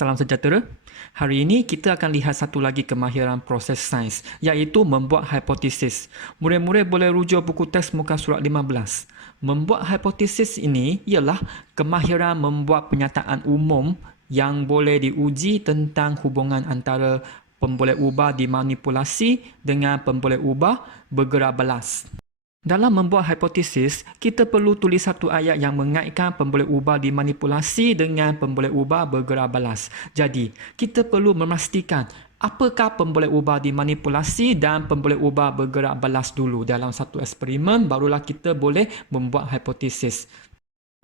Salam sejahtera. Hari ini kita akan lihat satu lagi kemahiran proses sains, iaitu membuat hipotesis. Murid-murid boleh rujuk buku teks muka surat 15. Membuat hipotesis ini ialah kemahiran membuat pernyataan umum yang boleh diuji tentang hubungan antara pemboleh ubah dimanipulasi dengan pemboleh ubah bergerak belas. Dalam membuat hipotesis, kita perlu tulis satu ayat yang mengaitkan pemboleh ubah dimanipulasi dengan pemboleh ubah bergerak balas. Jadi, kita perlu memastikan apakah pemboleh ubah dimanipulasi dan pemboleh ubah bergerak balas dulu dalam satu eksperimen, barulah kita boleh membuat hipotesis.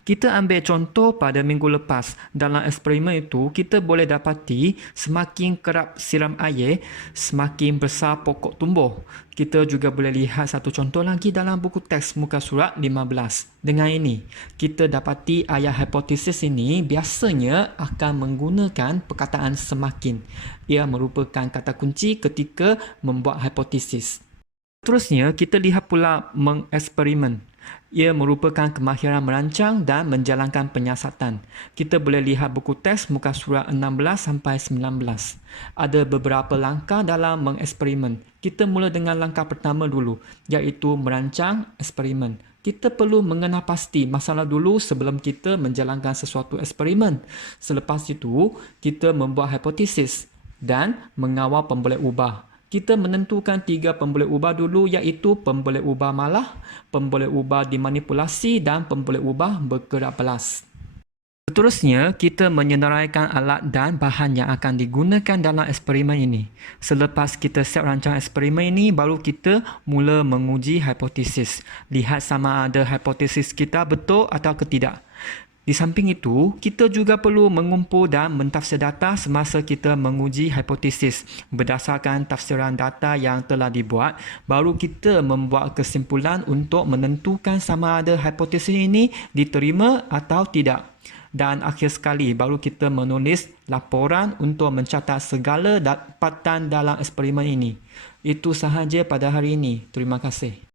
Kita ambil contoh pada minggu lepas. Dalam eksperimen itu, kita boleh dapati semakin kerap siram air, semakin besar pokok tumbuh. Kita juga boleh lihat satu contoh lagi dalam buku teks muka surat 15. Dengan ini, kita dapati ayat hipotesis ini biasanya akan menggunakan perkataan semakin. Ia merupakan kata kunci ketika membuat hipotesis. Seterusnya, kita lihat pula mengeksperimen. Ia merupakan kemahiran merancang dan menjalankan penyiasatan. Kita boleh lihat buku teks muka surat 16 sampai 19. Ada beberapa langkah dalam mengeksperimen. Kita mula dengan langkah pertama dulu, iaitu merancang eksperimen. Kita perlu mengenal pasti masalah dulu sebelum kita menjalankan sesuatu eksperimen. Selepas itu, kita membuat hipotesis dan mengawal pemboleh ubah. Kita menentukan 3 pemboleh ubah dulu, iaitu pemboleh ubah malah, pemboleh ubah dimanipulasi dan pemboleh ubah bergerak belas. Seterusnya, kita menyenaraikan alat dan bahan yang akan digunakan dalam eksperimen ini. Selepas kita siap rancang eksperimen ini, baru kita mula menguji hipotesis. Lihat sama ada hipotesis kita betul atau tidak. Di samping itu, kita juga perlu mengumpul dan mentafsir data semasa kita menguji hipotesis. Berdasarkan tafsiran data yang telah dibuat, baru kita membuat kesimpulan untuk menentukan sama ada hipotesis ini diterima atau tidak. Dan akhir sekali, baru kita menulis laporan untuk mencatat segala dapatan dalam eksperimen ini. Itu sahaja pada hari ini. Terima kasih.